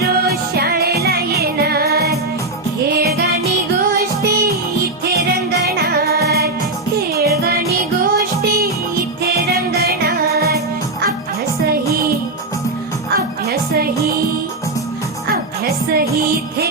रोज शाळेला येणार, खेळ गाणी गोष्टी इथे रंगणार, खेळ गाणी गोष्टी इथे रंगणार. अभ्यासही अभ्यासही अभ्यासही इथे